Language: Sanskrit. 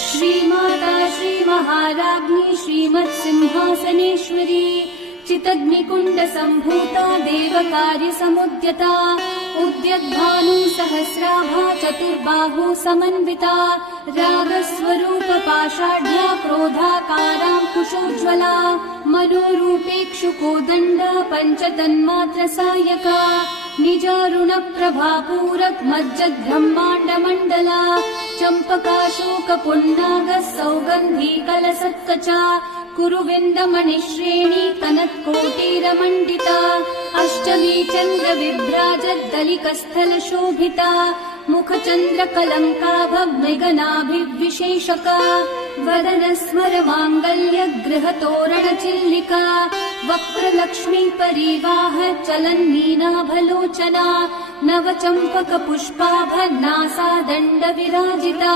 श्रीमाता श्रीमहाराज्ञी श्रीमत्सिंहासनेश्वरी चितग्निकुण्डसम्भूता देवकार्यसमुद्यता उद्यद्भानु सहस्राभा चतुर्बाहु समन्विता रागस्वरूपपाषाढ्या क्रोधाकाराङ्कुशोज्ज्वला मनोरूपेक्षुकोदण्ड पञ्चतन्मात्रसायका निजारुणप्रभापूरक मज्जद्ब्रह्माण्डमण्डला चम्पकाशोकपुन्नाग सौगन्धी कलसत्कचा कुरुविन्दमणिश्रेणी कनत्कोटीरमण्डिता अष्टमी चन्द्रविभ्राजद्दलिकस्थलशोभिता मुखचन्द्रकलङ्काभमृगनाभिविशेषका वदनस्मरमाङ्गल्यगृहतोरणचिल्लिका वक्रलक्ष्मी परिवाह चलन्मीनाभलोचना नवचम्पकपुष्पाभनासा दण्डविराजिता